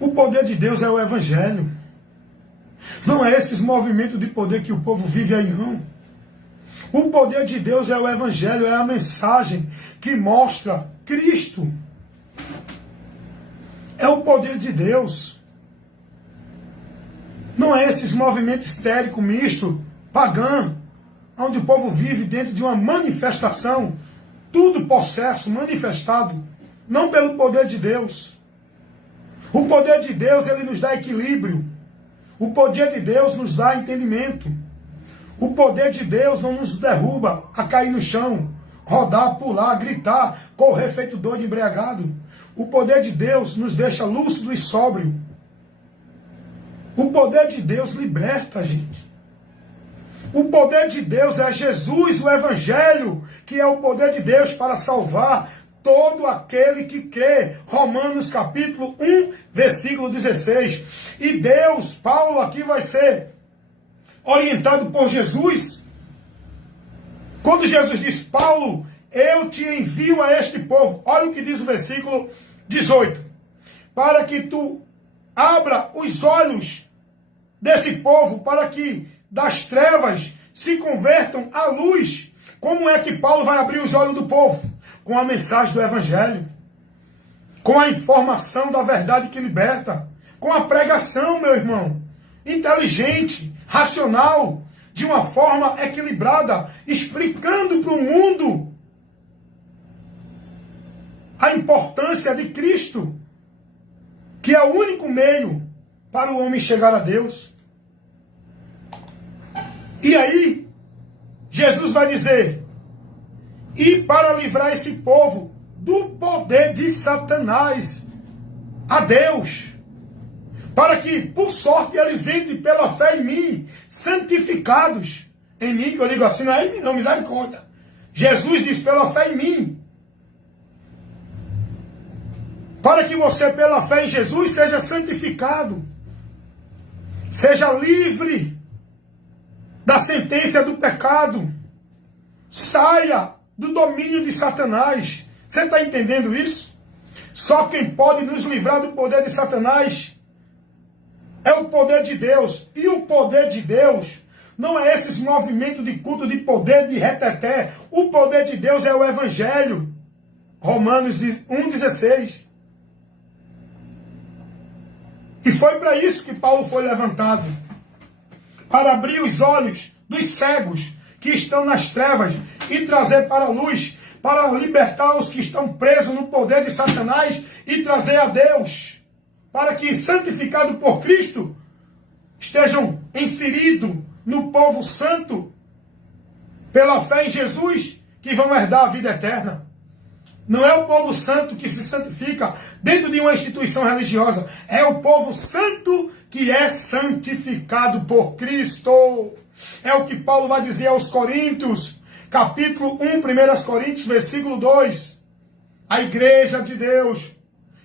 O poder de Deus é o Evangelho. Não é esses movimentos de poder que o povo vive aí, não. O poder de Deus é o Evangelho, é a mensagem que mostra Cristo. É o poder de Deus. Não é esses movimentos histéricos, misto, pagã, onde o povo vive dentro de uma manifestação, tudo possesso, manifestado, não pelo poder de Deus. O poder de Deus, ele nos dá equilíbrio. O poder de Deus nos dá entendimento. O poder de Deus não nos derruba a cair no chão, rodar, pular, gritar, correr feito doido embriagado. O poder de Deus nos deixa lúcido e sóbrio. O poder de Deus liberta a gente. O poder de Deus é Jesus, o Evangelho, que é o poder de Deus para salvar todo aquele que crê. Romanos capítulo 1, versículo 16. E Deus, Paulo aqui vai ser orientado por Jesus. Quando Jesus diz, Paulo, eu te envio a este povo. Olha o que diz o versículo 18. Para que tu abra os olhos desse povo, para que das trevas se convertam à luz. Como é que Paulo vai abrir os olhos do povo? Com a mensagem do Evangelho. Com a informação da verdade que liberta. Com a pregação, meu irmão. Inteligente, racional, de uma forma equilibrada, explicando para o mundo a importância de Cristo, que é o único meio para o homem chegar a Deus. E aí, Jesus vai dizer, e para livrar esse povo do poder de Satanás a Deus, para que, por sorte, eles entrem pela fé em mim, santificados em mim, que eu digo assim, não é em mim não, misericórdia. Jesus diz, pela fé em mim, para que você, pela fé em Jesus, seja santificado, seja livre da sentença do pecado, saia do domínio de Satanás. Você está entendendo isso? Só quem pode nos livrar do poder de Satanás é o poder de Deus. E o poder de Deus não é esses movimentos de culto de poder de reteté. O poder de Deus é o Evangelho. Romanos 1,16. E foi para isso que Paulo foi levantado. Para abrir os olhos dos cegos que estão nas trevas e trazer para a luz, para libertar os que estão presos no poder de Satanás e trazer a Deus, para que, santificados por Cristo, estejam inseridos no povo santo, pela fé em Jesus, que vão herdar a vida eterna. Não é o povo santo que se santifica dentro de uma instituição religiosa. É o povo santo que é santificado por Cristo. É o que Paulo vai dizer aos Coríntios, capítulo 1, 1 Coríntios, versículo 2. A igreja de Deus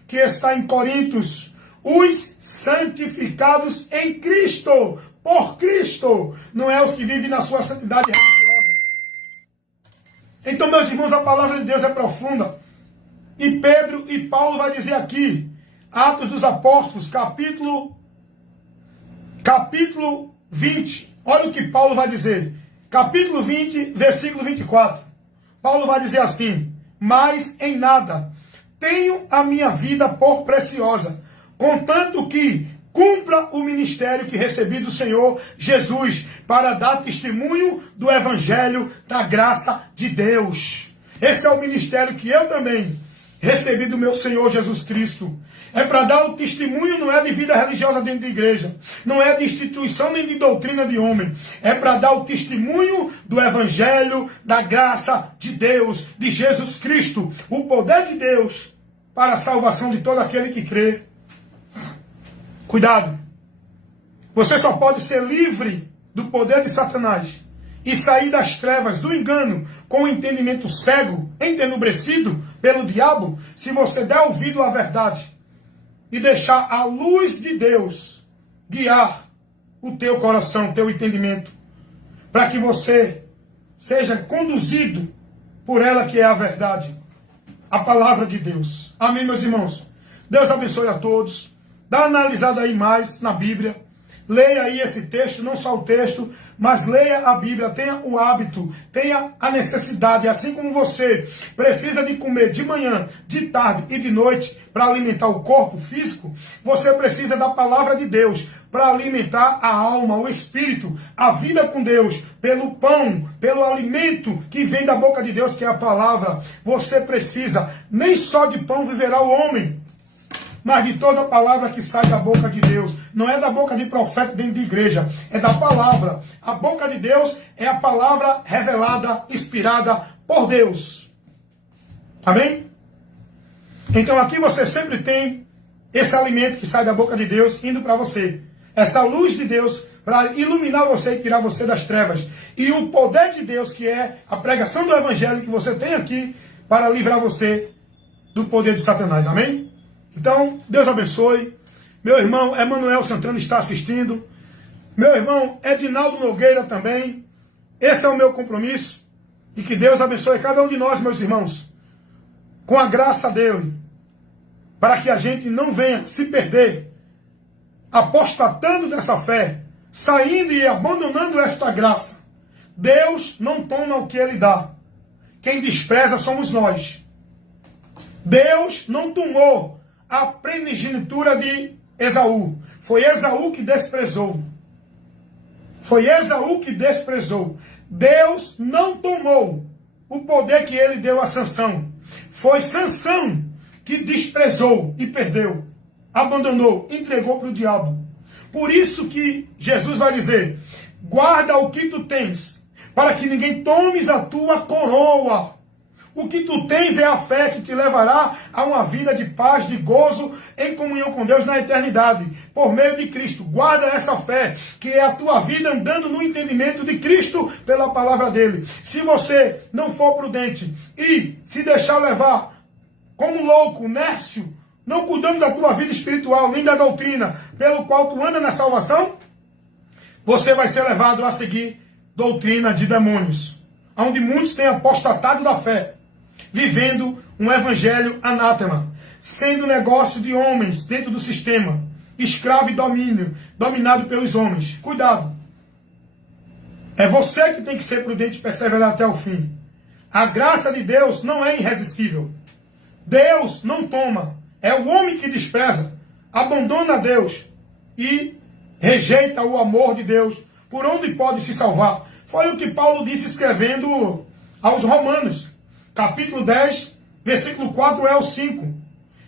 que está em Coríntios, os santificados em Cristo, por Cristo. Não é os que vivem na sua santidade religiosa. Então, meus irmãos, a palavra de Deus é profunda. E Pedro e Paulo vai dizer aqui, Atos dos Apóstolos, capítulo 20. Olha o que Paulo vai dizer. Capítulo 20, versículo 24. Paulo vai dizer assim, mas em nada tenho a minha vida por preciosa, contanto que cumpra o ministério que recebi do Senhor Jesus, para dar testemunho do Evangelho da graça de Deus. Esse é o ministério que eu também recebi do meu Senhor Jesus Cristo. É para dar o testemunho, não é de vida religiosa dentro da igreja, não é de instituição nem de doutrina de homem. É para dar o testemunho do Evangelho da graça de Deus, de Jesus Cristo, o poder de Deus para a salvação de todo aquele que crê. Cuidado, você só pode ser livre do poder de Satanás e sair das trevas, do engano, com o entendimento cego, entenebrecido pelo diabo, se você der ouvido à verdade e deixar a luz de Deus guiar o teu coração, o teu entendimento, para que você seja conduzido por ela que é a verdade, a palavra de Deus. Amém, meus irmãos? Deus abençoe a todos. Dá uma analisada aí mais na Bíblia. Leia aí esse texto, não só o texto, mas leia a Bíblia, tenha o hábito, tenha a necessidade, assim como você precisa de comer de manhã, de tarde e de noite para alimentar o corpo físico, você precisa da palavra de Deus para alimentar a alma, o espírito, a vida com Deus, pelo pão, pelo alimento que vem da boca de Deus, que é a palavra. Você precisa, nem só de pão viverá o homem, mas de toda a palavra que sai da boca de Deus. Não é da boca de profeta dentro de igreja, é da palavra. A boca de Deus é a palavra revelada, inspirada por Deus. Amém? Então aqui você sempre tem esse alimento que sai da boca de Deus indo para você. Essa luz de Deus para iluminar você e tirar você das trevas. E o poder de Deus, que é a pregação do evangelho que você tem aqui, para livrar você do poder de Satanás. Amém? Então, Deus abençoe. Meu irmão Emanuel Santana está assistindo. Meu irmão Edinaldo Nogueira também. Esse é o meu compromisso. E que Deus abençoe cada um de nós, meus irmãos, com a graça dele, para que a gente não venha se perder, apostatando dessa fé, saindo e abandonando esta graça. Deus não toma o que ele dá. Quem despreza somos nós. Deus não tomou a primogenitura de Esaú. Foi Esaú que desprezou. Foi Esaú que desprezou. Deus não tomou o poder que ele deu a Sansão. Foi Sansão que desprezou e perdeu. Abandonou, entregou para o diabo. Por isso que Jesus vai dizer: guarda o que tu tens, para que ninguém tomes a tua coroa. O que tu tens é a fé que te levará a uma vida de paz, de gozo, em comunhão com Deus na eternidade, por meio de Cristo. Guarda essa fé, que é a tua vida andando no entendimento de Cristo pela palavra dele. Se você não for prudente e se deixar levar como louco, nércio, não cuidando da tua vida espiritual, nem da doutrina pelo qual tu anda na salvação, você vai ser levado a seguir doutrina de demônios, onde muitos têm apostatado da fé, vivendo um evangelho anátema, sendo negócio de homens dentro do sistema, escravo e domínio, dominado pelos homens. Cuidado. É você que tem que ser prudente e perseverar até o fim. A graça de Deus não é irresistível. Deus não toma. É o homem que despreza, abandona Deus e rejeita o amor de Deus, por onde pode se salvar. Foi o que Paulo disse escrevendo aos Romanos, capítulo 10, versículo 4 ao 5.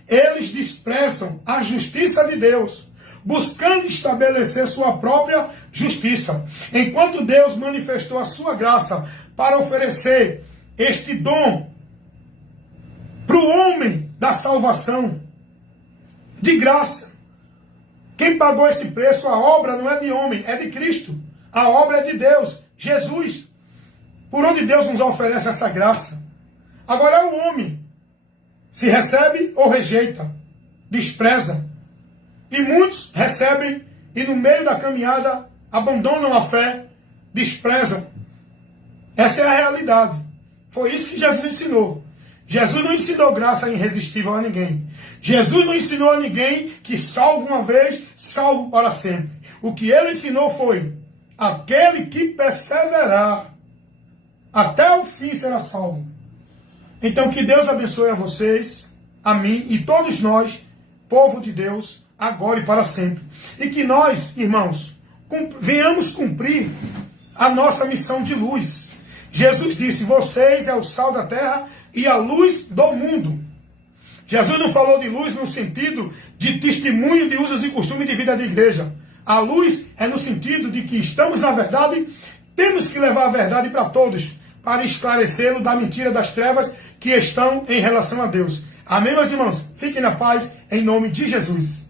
Eles desprezam a justiça de Deus, buscando estabelecer sua própria justiça. Enquanto Deus manifestou a sua graça para oferecer este dom para o homem da salvação, de graça. Quem pagou esse preço, a obra não é de homem, é de Cristo. A obra é de Deus, Jesus. Por onde Deus nos oferece essa graça. Agora é o homem. Se recebe ou rejeita, despreza. E muitos recebem e no meio da caminhada abandonam a fé, desprezam. Essa é a realidade. Foi isso que Jesus ensinou. Jesus não ensinou graça irresistível a ninguém. Jesus não ensinou a ninguém que salvo uma vez, salvo para sempre. O que ele ensinou foi: aquele que perseverar até o fim será salvo. Então que Deus abençoe a vocês, a mim e todos nós, povo de Deus, agora e para sempre. E que nós, irmãos, venhamos cumprir a nossa missão de luz. Jesus disse: vocês é o sal da terra e a luz do mundo. Jesus não falou de luz no sentido de testemunho de usos e costumes de vida de igreja. A luz é no sentido de que estamos na verdade, temos que levar a verdade para todos, para esclarecê-lo da mentira das trevas que estão em relação a Deus. Amém, meus irmãos? Fiquem na paz, em nome de Jesus.